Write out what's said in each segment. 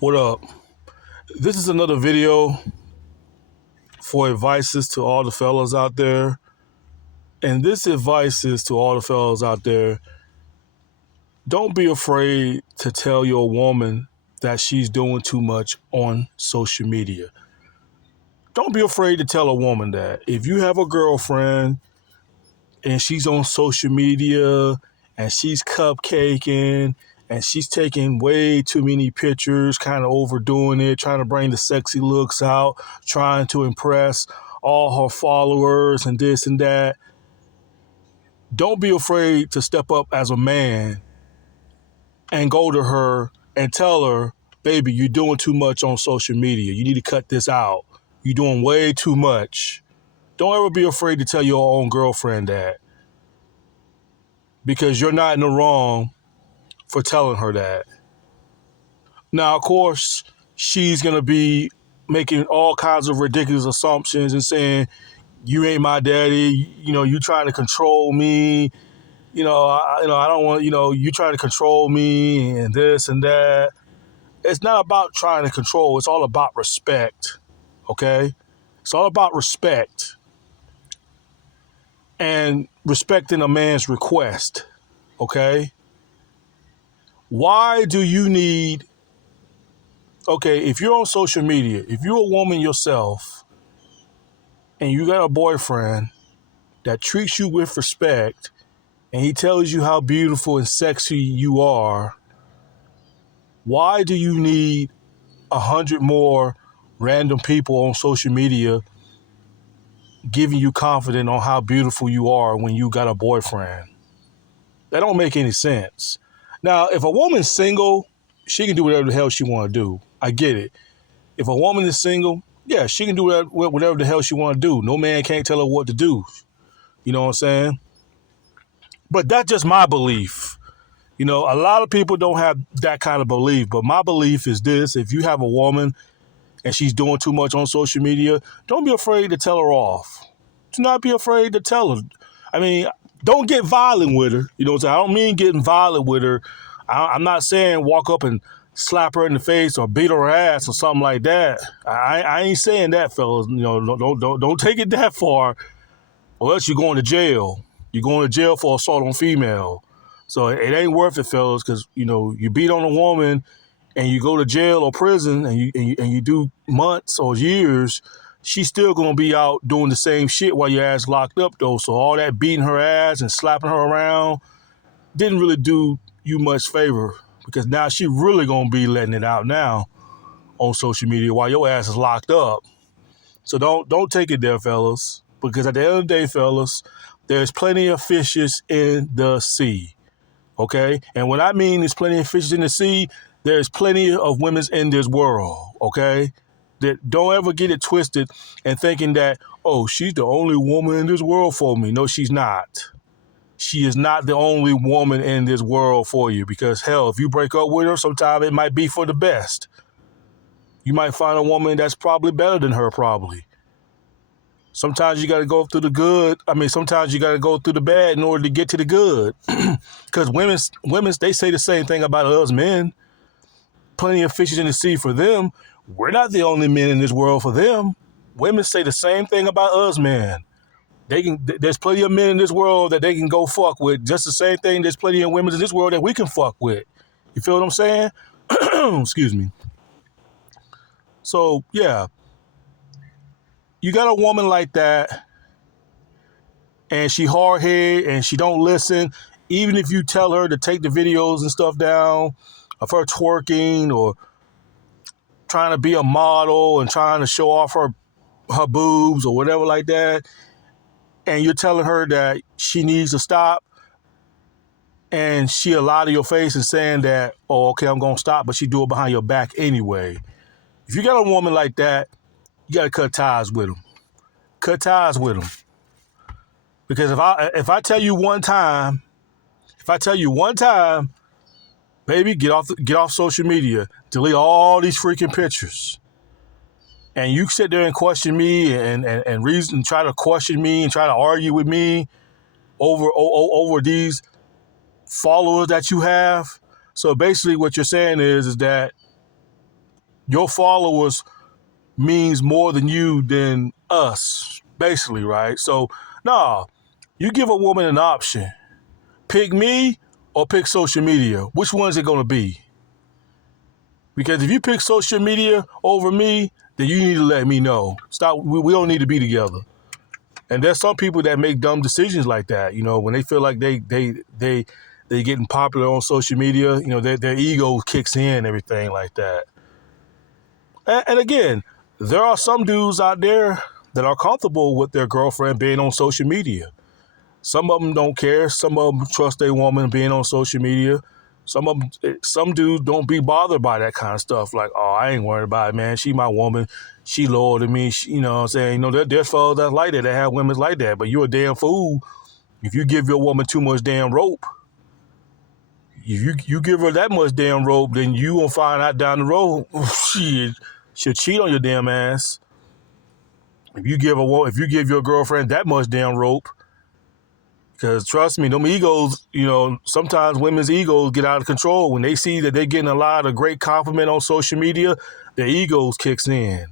What up? This is another video for advices to all the fellas out there. And this advice is to all the fellas out there. Don't be afraid to tell your woman that she's doing too much on social media. Don't be afraid to tell a woman that. If you have a girlfriend and she's on social media and she's cupcaking and she's taking way too many pictures, kind of overdoing it, trying to bring the sexy looks out, trying to impress all her followers and this and that. Don't be afraid to step up as a man and go to her and tell her, baby, you're doing too much on social media. You need to cut this out. You're doing way too much. Don't ever be afraid to tell your own girlfriend that, because you're not in the wrong for telling her that. Now, of course, she's going to be making all kinds of ridiculous assumptions and saying, you ain't my daddy, you trying to control me, I don't want, you trying to control me and this and that. It's not about trying to control. It's all about respect, okay? It's all about respect and respecting a man's request, okay? Why do you need, okay, if you're on social media, if you're a woman yourself and you got a boyfriend that treats you with respect and he tells you how beautiful and sexy you are, why do you need 100 more random people on social media giving you confidence on how beautiful you are when you got a boyfriend? That don't make any sense. Now, if a woman's single, she can do whatever the hell she want to do. I get it. If a woman is single, yeah, she can do whatever the hell she want to do. No man can't tell her what to do. You know what I'm saying? But that's just my belief. A lot of people don't have that kind of belief. But my belief is this: if you have a woman and she's doing too much on social media, don't be afraid to tell her off. Do not be afraid to tell her. I mean, don't get violent with her. You know what I'm saying? I don't mean getting violent with her. I'm not saying walk up and slap her in the face or beat her ass or something like that. I ain't saying that, fellas. Don't take it that far, or else you're going to jail. You're going to jail for assault on female. So it ain't worth it, fellas, because you beat on a woman and you go to jail or prison and you do months or years. She's still gonna be out doing the same shit while your ass locked up though. So all that beating her ass and slapping her around didn't really do you much favor, because now she really gonna be letting it out now on social media while your ass is locked up. So don't take it there, fellas, because at the end of the day, fellas, there's plenty of fishes in the sea. Okay? And what I mean is plenty of fishes in the sea, there's plenty of women in this world, okay? That don't ever get it twisted and thinking that, oh, she's the only woman in this world for me. No, she's not. She is not the only woman in this world for you, because hell, if you break up with her, sometimes it might be for the best. You might find a woman that's probably better than her, probably. Sometimes you got to go through the good. Sometimes you got to go through the bad in order to get to the good. Because women, they say the same thing about us men. Plenty of fishes in the sea for them. We're not the only men in this world for them. Women say the same thing about us men. There's plenty of men in this world that they can go fuck with. Just the same thing, there's plenty of women in this world that we can fuck with. You feel what I'm saying? Excuse me. So, yeah. You got a woman like that, and she hard-headed and she don't listen. Even if you tell her to take the videos and stuff down of her twerking or trying to be a model and trying to show off her boobs or whatever like that, and you're telling her that she needs to stop, and she'll lie to your face and saying that, oh, okay, I'm going to stop, but she do it behind your back anyway. If you got a woman like that, you got to cut ties with them. Cut ties with them. Because if I tell you one time, baby, get off social media, delete all these freaking pictures, and you sit there and question me and reason, try to question me and try to argue with me over these followers that you have. So basically what you're saying is that Your followers means more than us, basically, right? So, nah, you give a woman an option. Pick me or pick social media. Which one is it going to be? Because if you pick social media over me, then you need to let me know. Stop. We don't need to be together. And there's some people that make dumb decisions like that. You know, when they feel like they getting popular on social media, you know, their ego kicks in and everything like that. And again, there are some dudes out there that are comfortable with their girlfriend being on social media. Some of them don't care. Some of them trust their woman being on social media. Some dudes don't be bothered by that kind of stuff. Like, oh, I ain't worried about it, man. She my woman. She loyal to me. You know what I'm saying? You know, there's fellas that's like that have women like that. But you're a damn fool if you give your woman too much damn rope. If you give her that much damn rope, then you gonna find out down the road, she'll cheat on your damn ass. If you give your girlfriend that much damn rope, because trust me, them egos, you know, sometimes women's egos get out of control when they see that they're getting a lot of great compliment on social media. Their egos kicks in.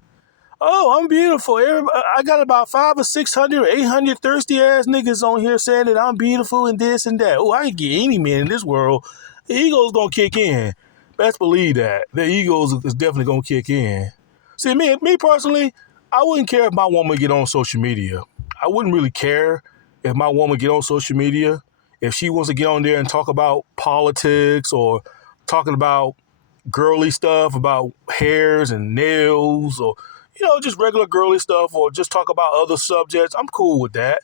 Oh, I'm beautiful. I got about 500 or 600 or 800 thirsty ass niggas on here saying that I'm beautiful and this and that. Oh, I can get any man in this world. The ego's gonna kick in. Best believe that. The egos is definitely gonna kick in. See, me personally, I wouldn't care if my woman get on social media. I wouldn't really care if my woman get on social media. If she wants to get on there and talk about politics or talking about girly stuff, about hairs and nails, or you know, just regular girly stuff, or just talk about other subjects, I'm cool with that.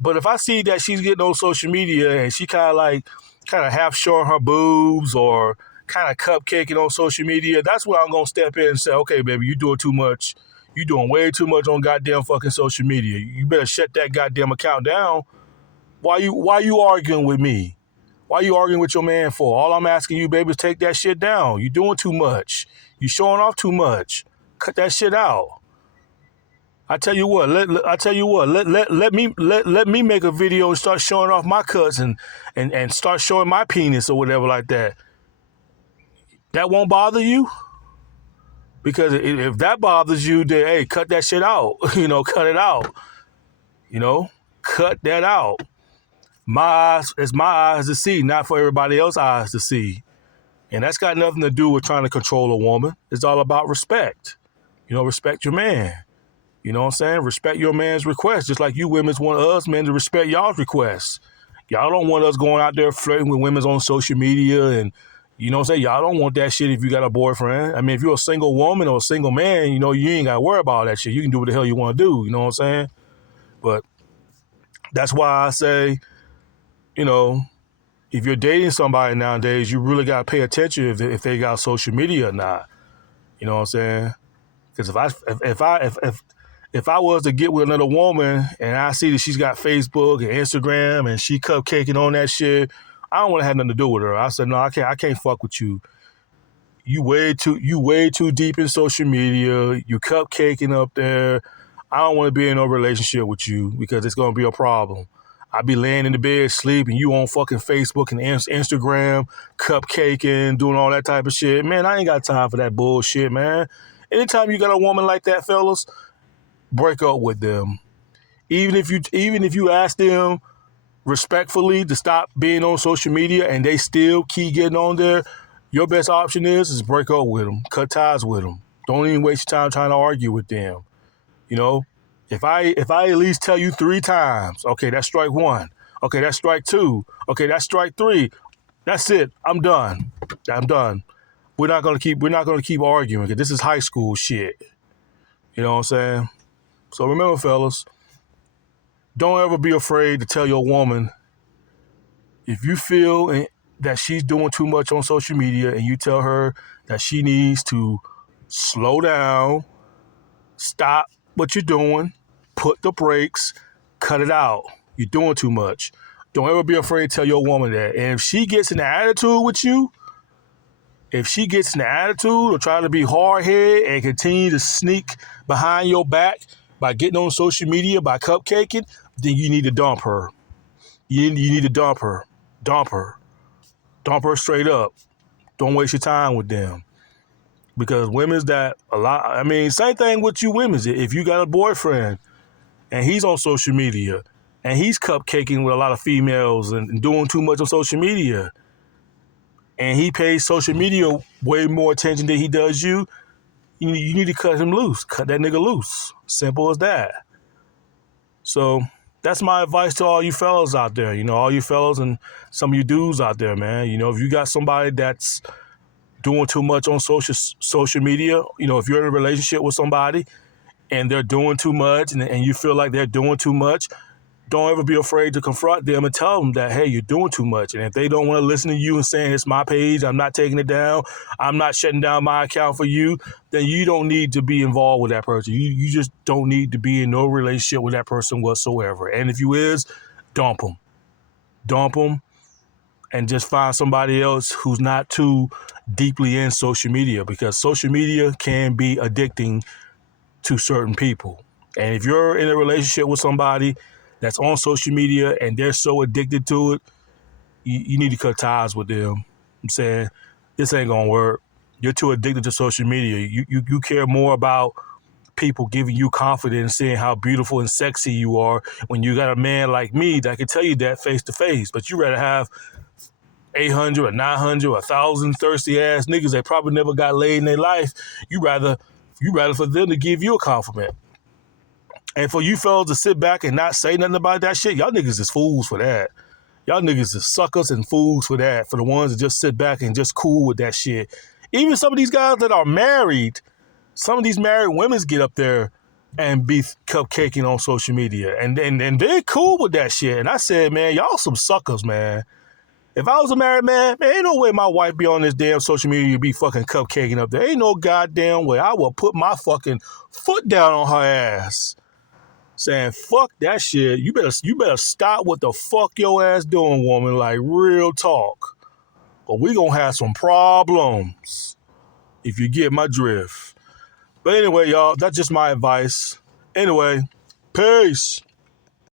But if I see that she's getting on social media and she kind of half showing her boobs or kind of cupcaking on social media, that's where I'm gonna step in and say, okay, baby, you doing too much. You doing way too much on goddamn fucking social media. You better shut that goddamn account down. Why you arguing with me? Why you arguing with your man for? All I'm asking you, baby, is take that shit down. You doing too much. You showing off too much. Cut that shit out. I tell you what, let me make a video and start showing off my cuts and start showing my penis or whatever like that. That won't bother you? Because if that bothers you, then hey, cut that shit out. You know, cut it out. You know, cut that out. My eyes, it's my eyes to see, not for everybody else's eyes to see. And that's got nothing to do with trying to control a woman. It's all about respect. You know, respect your man. You know what I'm saying? Respect your man's request, just like you women want us men to respect y'all's requests. Y'all don't want us going out there flirting with women on social media and, you know what I'm saying? Y'all don't want that shit if you got a boyfriend. I mean, if you're a single woman or a single man, you know, you ain't got to worry about that shit. You can do what the hell you want to do, you know what I'm saying? But that's why I say, you know, if you're dating somebody nowadays, you really got to pay attention if they got social media or not. You know what I'm saying? Because if I was to get with another woman and I see that she's got Facebook and Instagram and she cupcaking on that shit, I don't want to have nothing to do with her. I said, no, I can't fuck with you. You way too deep in social media. You cupcaking up there. I don't want to be in no relationship with you because it's gonna be a problem. I be laying in the bed, sleeping, you on fucking Facebook and Instagram, cupcaking, doing all that type of shit. Man, I ain't got time for that bullshit, man. Anytime you got a woman like that, fellas, break up with them. Even if you ask them respectfully to stop being on social media and they still keep getting on there, your best option is break up with them, cut ties with them. Don't even waste your time trying to argue with them. You know, if I at least tell you 3 times, okay, that's strike one. Okay, that's strike two. Okay, that's strike three. That's it. I'm done. I'm done. We're not gonna keep arguing because this is high school shit. You know what I'm saying? So remember, fellas, don't ever be afraid to tell your woman if you feel that she's doing too much on social media and you tell her that she needs to slow down, stop what you're doing, put the brakes, cut it out. You're doing too much. Don't ever be afraid to tell your woman that. And if she gets an attitude with you, if she gets an attitude or try to be hard-headed and continue to sneak behind your back by getting on social media, by cupcaking, then you need to dump her. You need to dump her. Dump her. Dump her straight up. Don't waste your time with them. Because women's that a lot. I mean, same thing with you women's. If you got a boyfriend and he's on social media and he's cupcaking with a lot of females and doing too much on social media, and he pays social media way more attention than he does you, you need to cut him loose. Cut that nigga loose. Simple as that. So that's my advice to all you fellas out there. All you fellas and some of you dudes out there, man. If you got somebody that's doing too much on social media, if you're in a relationship with somebody and they're doing too much and you feel like they're doing too much, don't ever be afraid to confront them and tell them that, hey, you're doing too much. And if they don't want to listen to you and saying, it's my page, I'm not taking it down, I'm not shutting down my account for you, then you don't need to be involved with that person. You just don't need to be in no relationship with that person whatsoever. And if you is, dump them. Dump them and just find somebody else who's not too deeply in social media, because social media can be addicting to certain people. And if you're in a relationship with somebody that's on social media and they're so addicted to it, you need to cut ties with them. I'm saying, this ain't gonna work. You're too addicted to social media. You care more about people giving you confidence, seeing how beautiful and sexy you are, when you got a man like me that can tell you that face to face. But you rather have 800 or 900 or 1,000 thirsty ass niggas that probably never got laid in their life. You rather for them to give you a compliment. And for you fellas to sit back and not say nothing about that shit, y'all niggas is fools for that. Y'all niggas is suckers and fools for that. For the ones that just sit back and just cool with that shit. Even some of these guys that are married, some of these married women get up there and be cupcaking on social media. And they're cool with that shit. And I said, man, y'all some suckers, man. If I was a married man, ain't no way my wife be on this damn social media be fucking cupcaking up there. Ain't no goddamn way. I will put my fucking foot down on her ass, saying, fuck that shit. You better stop what the fuck your ass doing, woman. Like, real talk. Or we gonna have some problems, if you get my drift. But anyway, y'all, that's just my advice. Anyway, peace.